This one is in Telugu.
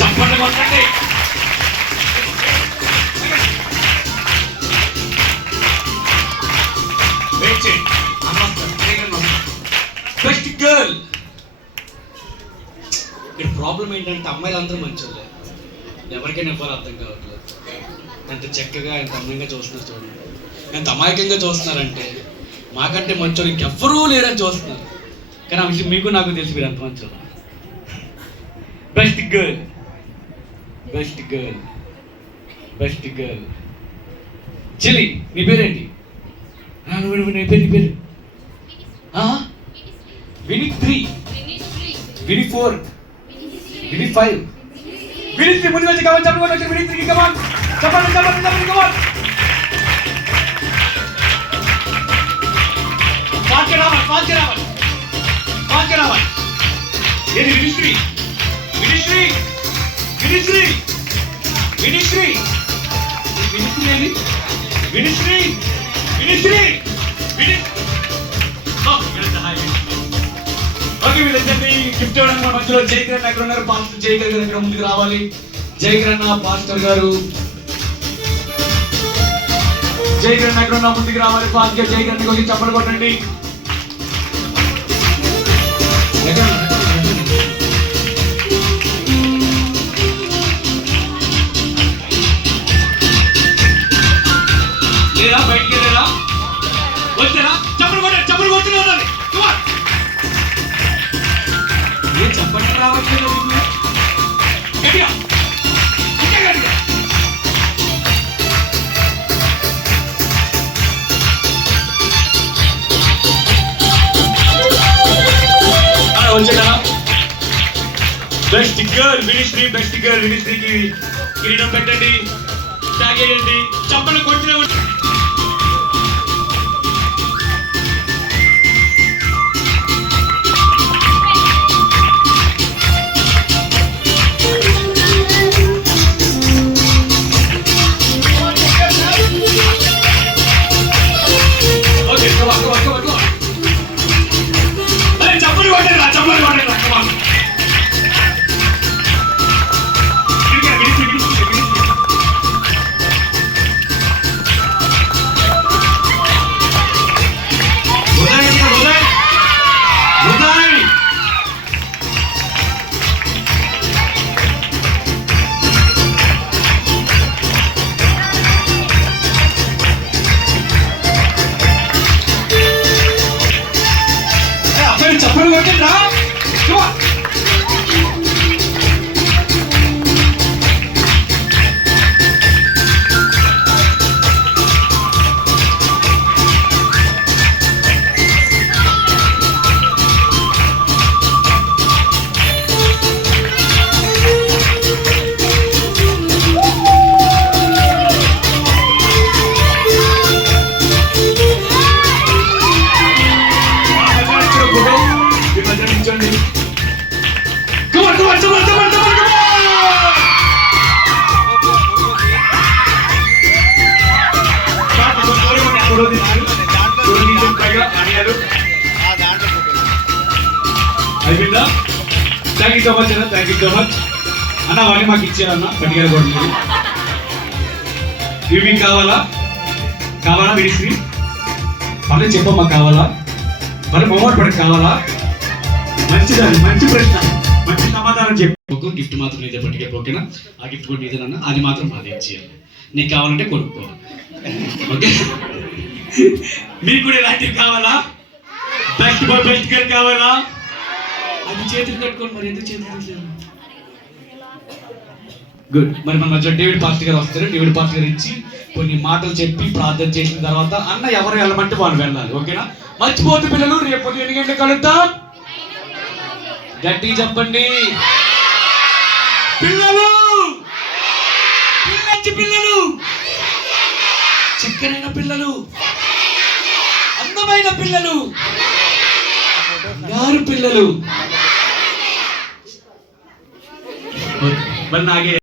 చప్పట్లు కొట్టండి. Best girl. ఇక్కడ ప్రాబ్లం ఏంటంటే అమ్మాయిలు అందరూ మంచోళ్ళే, ఎవరికైనా ఎవ్వరు అర్థం కావట్లేదు. ఎంత చక్కగా ఎంత అందంగా చూస్తున్నారు చూడండి, ఎంత అమాయకంగా చూస్తున్నారంటే మాకంటే మంచోళ్ళు ఇంకెవ్వరూ లేరని చూస్తున్నారు. కానీ ఆ విషయం మీకు నాకు తెలిసి మీరు ఎంత మంచోళ్ళు. Best girl, best girl, best girl. చెల్లి నీ పేరేంటి? నీ పేరు విని3, విని4, విని5, విని3. ముందు వచ్చి కమాన్ చెప్పండి. విని3కి కమాన్ చెప్పండి. కమాన్ పాల్కి రావాలి. ఏది విని3, విని3, విని3, విని3, విని3 అని విని3, విని3, విని. ఓకే, వీళ్ళందరినీ గిఫ్ట్ ఇవ్వడానికి మన మధ్యలో జయకిరణ్ ఎక్కడ ఉన్నారు? పాస్టర్ జయకిరణ్ గారు ఎక్కడ ముందుకు రావాలి? జయకిరణ్ పాస్టర్ గారు, జయకిరణ్ ఎక్కడ ఉన్నా ముందుకు రావాలి. పాస్టర్ జయకిరణ్ కొంచెం చప్పట్లు కొట్టండి. లేదా బయటికి వెళ్ళారా? వచ్చారా? చప్పట్లు కొడుతూనే ఉండాలి. ఏ చప్పట్లు రావట్లేదు గట్టిగా, గట్టిగా. వచ్చేదా? బెస్ట్ గర్ల్ విని3, బెస్ట్ గర్ల్ విని3కి కిరీటం పెట్టండి, ట్యాగ్ చేయండి, చప్పట్లు కొట్టిన. చప్పట్లు కొట్టండి రా. థ్యాంక్ యూ సో మచ్ అన్న, థ్యాంక్ యూ సో మచ్ అన్న. అవన్నీ మాకు ఇచ్చారన్న పట్టికలు కూడా. ఇవి మీకు కావాలా? విని3 పని చెప్పమ్మా, కావాలా? మరి మొహమాట పడక కావాలా? మంచిదని, మంచి ప్రశ్న, మంచి సమాధానం చెప్పు. గిఫ్ట్ మాత్రం ఇదే పట్టిక, ఓకేనా? ఆ గిఫ్ట్ కూడా ఇదేనన్నా, అది మాత్రం మాది ఇచ్చేయాలి. నీకు కావాలంటే కొనుక్కో, ఓకే? మీకు కూడా ఇలాంటివి కావాలా? బెస్ట్ బాయ్ బెస్ట్ గర్ల్ కావాలా? అది చేతులు కట్టుకోండి. మరి ఎందుకు చేతులు కట్టలేదు? గుడ్. మరి మన మధ్య డేవిడ్ పాస్టర్ గారు వస్తారు. డేవిడ్ పాస్టర్ గారు ఇచ్చి కొన్ని మాటలు చెప్పి ప్రార్థన చేసిన తర్వాత అన్న ఎవరు వెళ్ళమంటే వాళ్ళు వెళ్ళాలి, ఓకేనా? మర్చిపోతు పిల్లలు, రేపు 8 గంటలకు కలుద్దాం. గట్టిగా చెప్పండి పిల్లలు, పిల్లలు, చక్కనైన పిల్లలు, అందమైన పిల్లలు, యారు పిల్లలు. మరి నాగే